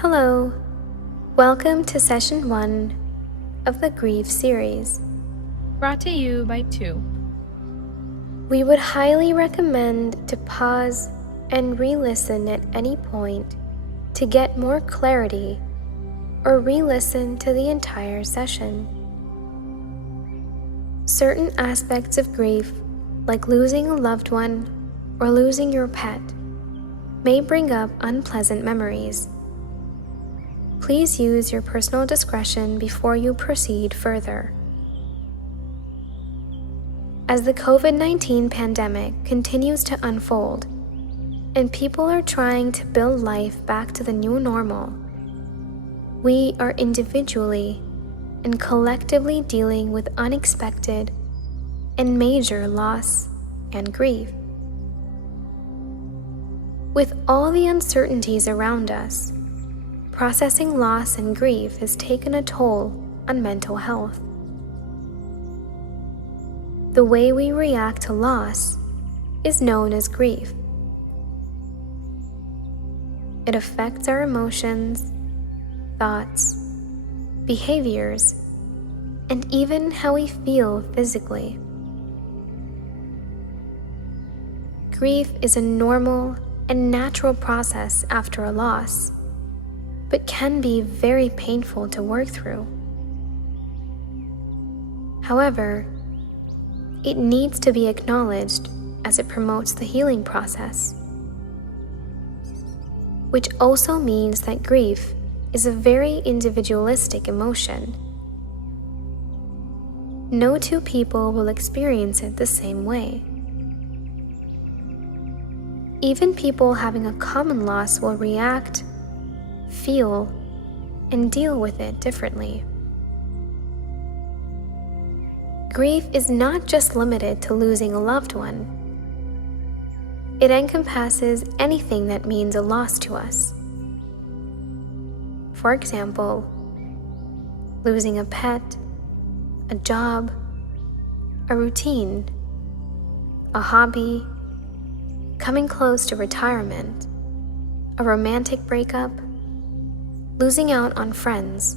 Hello, welcome to session 1 of the Grief series. Brought to you by 2. We would highly recommend to pause and re-listen at any point to get more clarity or re-listen to the entire session. Certain aspects of grief, like losing a loved one or losing your pet, may bring up unpleasant memories. Please use your personal discretion before you proceed further. As the COVID-19 pandemic continues to unfold, and people are trying to build life back to the new normal, we are individually and collectively dealing with unexpected and major loss and grief. With all the uncertainties around us, processing loss and grief has taken a toll on mental health. The way we react to loss is known as grief. It affects our emotions, thoughts, behaviors, and even how we feel physically. Grief is a normal and natural process after a loss, but can be very painful to work through. However, it needs to be acknowledged as it promotes the healing process, which also means that grief is a very individualistic emotion. No two people will experience it the same way. Even people having a common loss will react, feel, and deal with it differently. Grief is not just limited to losing a loved one. It encompasses anything that means a loss to us. For example, losing a pet, a job, a routine, a hobby, coming close to retirement, a romantic breakup, losing out on friends,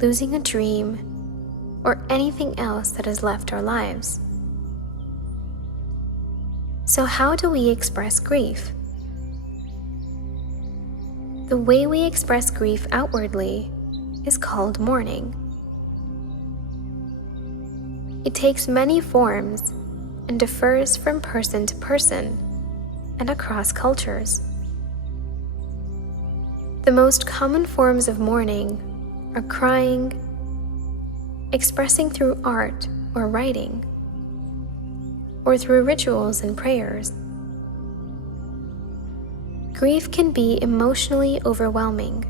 losing a dream, or anything else that has left our lives. So how do we express grief? The way we express grief outwardly is called mourning. It takes many forms and differs from person to person and across cultures. The most common forms of mourning are crying, expressing through art or writing, or through rituals and prayers. Grief can be emotionally overwhelming,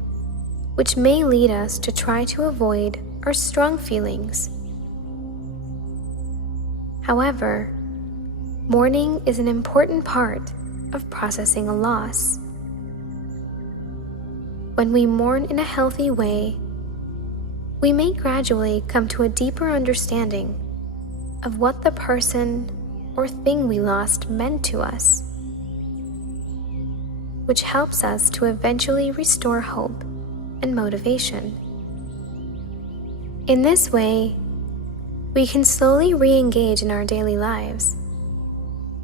which may lead us to try to avoid our strong feelings. However, mourning is an important part of processing a loss. When we mourn in a healthy way, we may gradually come to a deeper understanding of what the person or thing we lost meant to us, which helps us to eventually restore hope and motivation. In this way, we can slowly re-engage in our daily lives,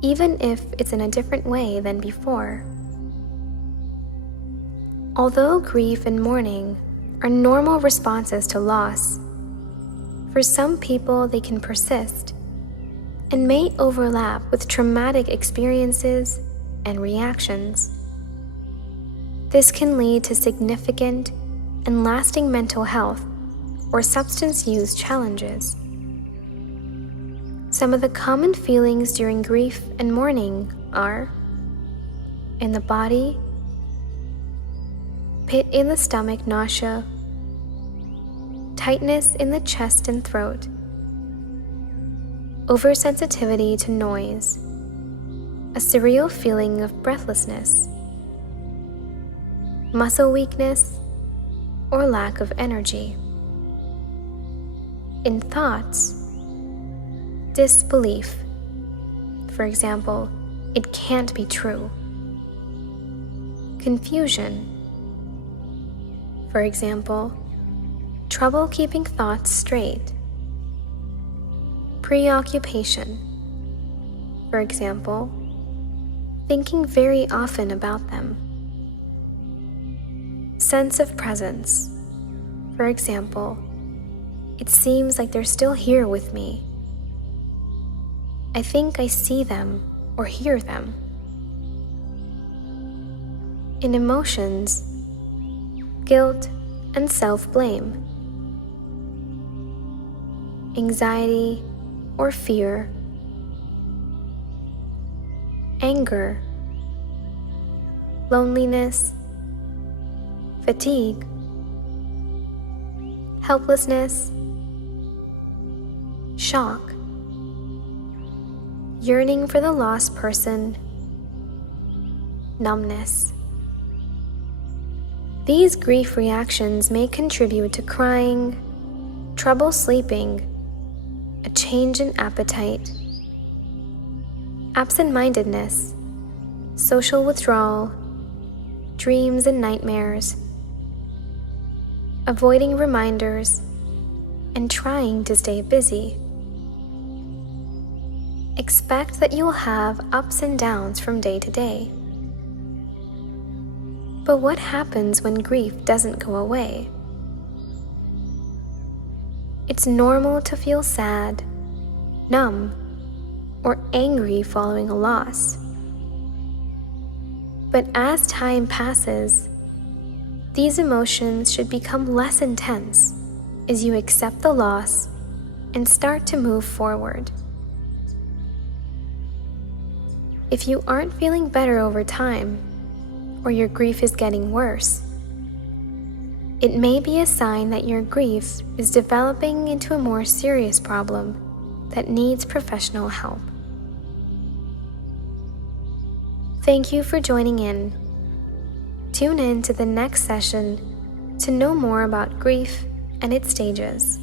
even if it's in a different way than before. Although grief and mourning are normal responses to loss, for some people they can persist and may overlap with traumatic experiences and reactions. This can lead to significant and lasting mental health or substance use challenges. Some of the common feelings during grief and mourning are in the body, pit in the stomach, nausea, tightness in the chest and throat, oversensitivity to noise, a surreal feeling of breathlessness, muscle weakness, or lack of energy. In thoughts, disbelief. For example, it can't be true. Confusion, For example, trouble keeping thoughts straight. Preoccupation. For example, thinking very often about them. Sense of presence. For example, it seems like they're still here with me. I think I see them or hear them. In emotions, guilt and self-blame. Anxiety or fear. Anger. Loneliness. Fatigue. Helplessness. Shock. Yearning for the lost person. Numbness. These grief reactions may contribute to crying, trouble sleeping, a change in appetite, absent-mindedness, social withdrawal, dreams and nightmares, avoiding reminders, and trying to stay busy. Expect that you'll have ups and downs from day to day. But what happens when grief doesn't go away? It's normal to feel sad, numb, or angry following a loss. But as time passes, these emotions should become less intense as you accept the loss and start to move forward. If you aren't feeling better over time, or your grief is getting worse, it may be a sign that your grief is developing into a more serious problem that needs professional help. Thank you for joining in. Tune in to the next session to know more about grief and its stages.